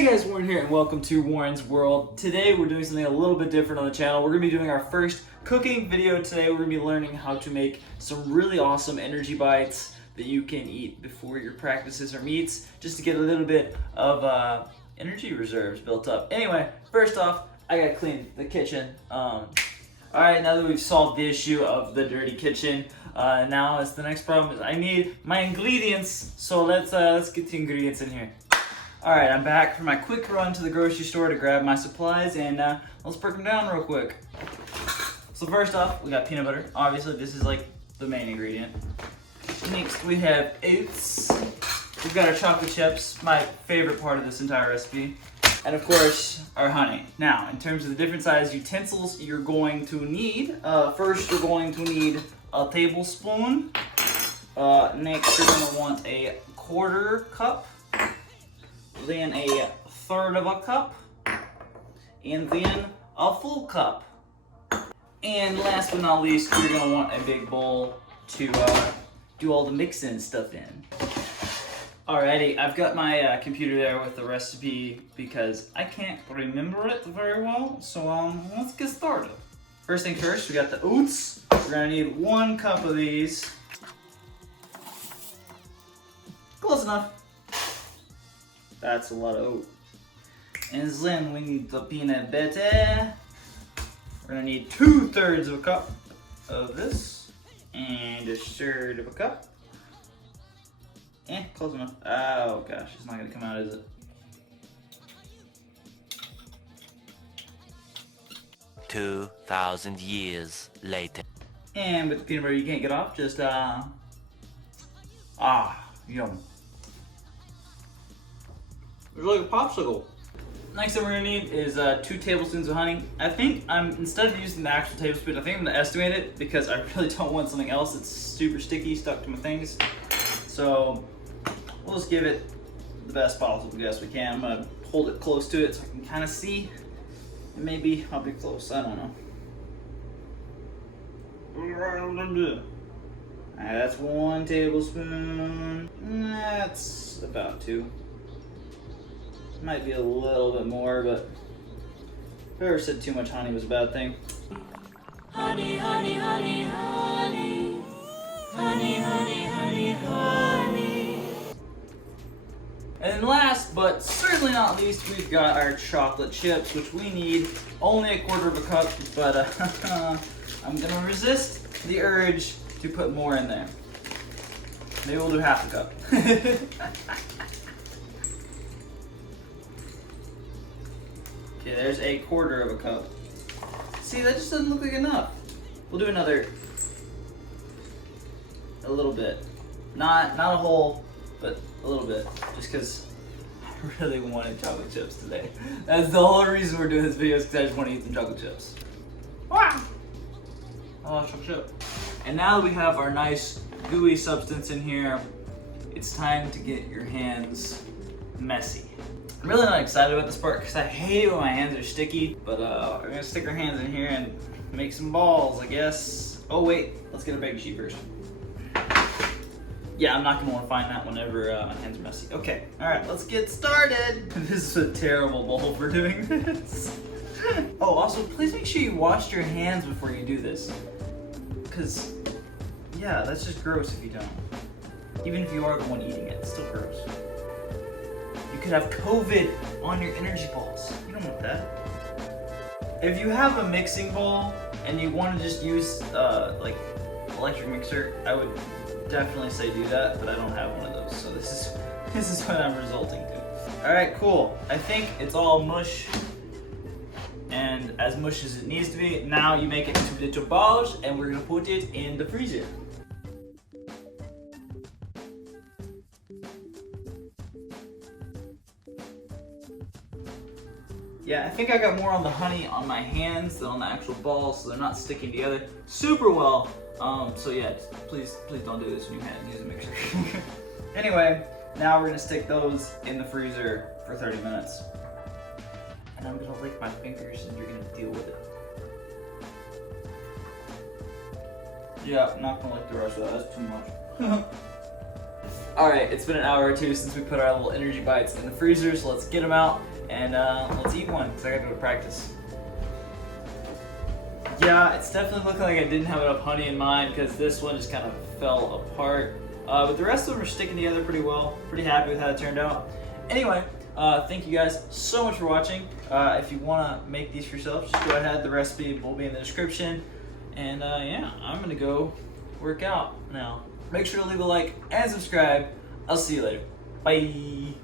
Hey guys, Warren here and welcome to Warren's World. Today we're doing something a little bit different on the channel. We're going to be doing our first cooking video today. We're going to be learning how to make some really awesome energy bites that you can eat before your practices or meets, just to get a little bit of energy reserves built up. Anyway, first off, I got to clean the kitchen. Alright, now that we've solved the issue of the dirty kitchen, now it's the next problem is I need my ingredients. So let's get the ingredients in here. Alright, I'm back for my quick run to the grocery store to grab my supplies, and let's break them down real quick. So first off, we got peanut butter. Obviously, this is like the main ingredient. Next, we have oats. We've got our chocolate chips, my favorite part of this entire recipe. And of course, our honey. Now, in terms of the different size utensils you're going to need, first you're going to need a tablespoon. Next, you're going to want a 1/4 cup. Then a 1/3 of a cup, and then a full cup. And last but not least, you're gonna want a big bowl to do all the mixing stuff in. Alrighty, I've got my computer there with the recipe because I can't remember it very well, so let's get started. First thing first, we got the oats. We're gonna need 1 cup of these. Close enough. That's a lot of oat. And then we need the peanut butter. We're gonna need 2/3 of a cup of this. And 1/3 of a cup. Close enough. Oh gosh, it's not gonna come out, is it? "2,000 years later." And with the peanut butter you can't get off, just yum. It's like a popsicle. Next thing we're gonna need is 2 tablespoons of honey. I think instead of using the actual tablespoon, I think I'm gonna estimate it because I really don't want something else that's super sticky stuck to my things. So we'll just give it the best possible guess we can. I'm gonna hold it close to it so I can kind of see. And maybe I'll be close. I don't know. Alright, that's 1 tablespoon. That's about 2. Might be a little bit more, but whoever said too much honey was a bad thing. Honey, honey, honey, honey. Honey, honey, honey, honey. And then last, but certainly not least, we've got our chocolate chips, which we need only 1/4 of a cup, but I'm gonna resist the urge to put more in there. Maybe we'll do 1/2 a cup. Okay, there's 1/4 of a cup. See, that just doesn't look like enough. We'll do another, a little bit. Not a whole, but a little bit. Just because I really wanted chocolate chips today. That's the whole reason we're doing this video, is because I just want to eat some chocolate chips. Wow! I love chocolate chip. And now that we have our nice gooey substance in here, it's time to get your hands messy. I'm really not excited about this part because I hate it when my hands are sticky, but we're gonna stick our hands in here and make some balls, I guess. Oh wait, let's get a baking sheet first. Yeah, I'm not gonna want to find that whenever my hands are messy. Okay, alright, let's get started. This is a terrible bowl for doing this. Oh, also, please make sure you wash your hands before you do this. Because, yeah, that's just gross if you don't. Even if you are the one eating it, it's still gross. You could have COVID on your energy balls. You don't want that. If you have a mixing bowl and you want to just use like electric mixer, I would definitely say do that, but I don't have one of those, so this is what I'm resulting to. All right, cool. I think it's all mush, and as mush as it needs to be. Now you make it into little balls, and we're gonna put it in the freezer. Yeah, I think I got more on the honey on my hands than on the actual balls, so they're not sticking together super well. So yeah, please don't do this when you use a mixer. Anyway, now we're gonna stick those in the freezer for 30 minutes. And I'm gonna lick my fingers and you're gonna deal with it. Yeah, I'm not gonna lick the rest of that, that's too much. Alright, it's been an hour or two since we put our little energy bites in the freezer, so let's get them out and let's eat one, because I gotta go to practice. Yeah, it's definitely looking like I didn't have enough honey in mine, because this one just kind of fell apart. But the rest of them are sticking together pretty well. Pretty happy with how it turned out. Anyway, thank you guys so much for watching. If you want to make these for yourself, just go ahead. The recipe will be in the description. And yeah, I'm going to go work out now. Make sure to leave a like and subscribe. I'll see you later. Bye.